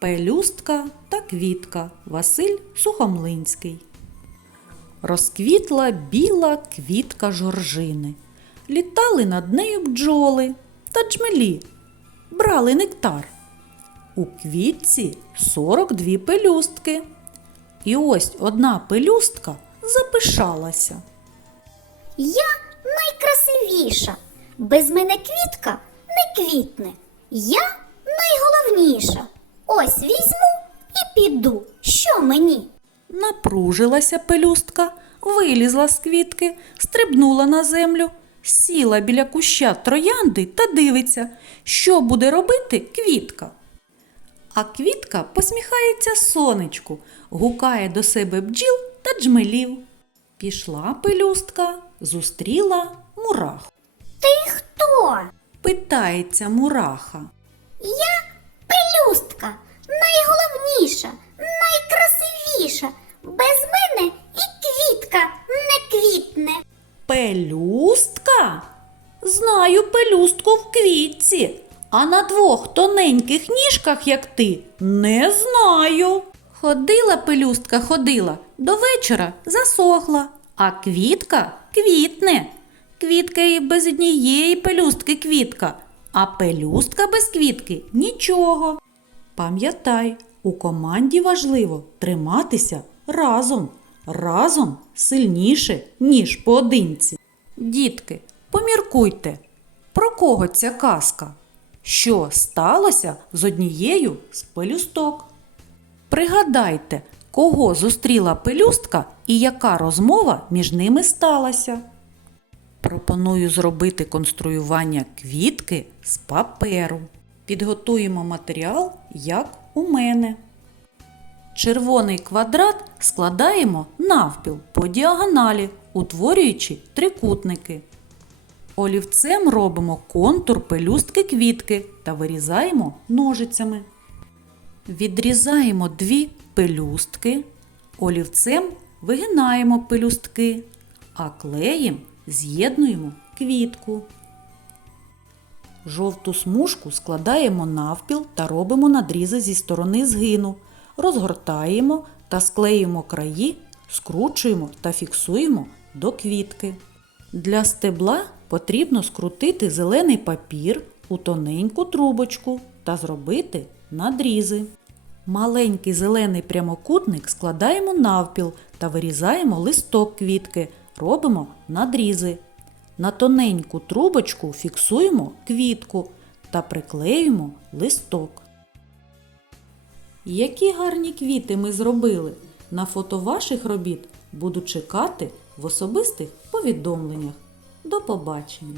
Пелюстка та квітка Василь Сухомлинський. Розквітла біла квітка жоржини. Літали над нею бджоли та джмелі. Брали нектар. У квітці 42 пелюстки. І ось одна пелюстка запишалася. Я найкрасивіша. Без мене квітка не квітне. Я найголовніша. Ось візьму і піду. Що мені? Напружилася пелюстка, вилізла з квітки, стрибнула на землю, сіла біля куща троянди та дивиться, що буде робити квітка. А квітка посміхається сонечку, гукає до себе бджіл та джмелів. Пішла пелюстка, зустріла мураху. Ти хто? Питається мураха. Я пелюстка, найголовніша, найкрасивіша. Без мене і квітка не квітне. Пелюстка? Знаю пелюстку в квітці, а на двох тоненьких ніжках, як ти, не знаю. Ходила пелюстка, ходила, до вечора засохла, а квітка квітне. Квітка і без однієї пелюстки квітка, а пелюстка без квітки нічого. Пам'ятай, у команді важливо триматися разом. Разом сильніше, ніж поодинці. Дітки, поміркуйте, про кого ця казка? Що сталося з однією з пелюсток? Пригадайте, кого зустріла пелюстка і яка розмова між ними сталася. Пропоную зробити конструювання квітки з паперу. Підготуємо матеріал, як у мене. Червоний квадрат складаємо навпіл по діагоналі, утворюючи трикутники. Олівцем робимо контур пелюстки квітки та вирізаємо ножицями. Відрізаємо дві пелюстки, олівцем вигинаємо пелюстки, а клеєм з'єднуємо квітку. Жовту смужку складаємо навпіл та робимо надрізи зі сторони згину, розгортаємо та склеюємо краї, скручуємо та фіксуємо до квітки. Для стебла потрібно скрутити зелений папір у тоненьку трубочку та зробити надрізи. Маленький зелений прямокутник складаємо навпіл та вирізаємо листок квітки, робимо надрізи. На тоненьку трубочку фіксуємо квітку та приклеюємо листок. Які гарні квіти ми зробили! На фото ваших робіт буду чекати в особистих повідомленнях. До побачення!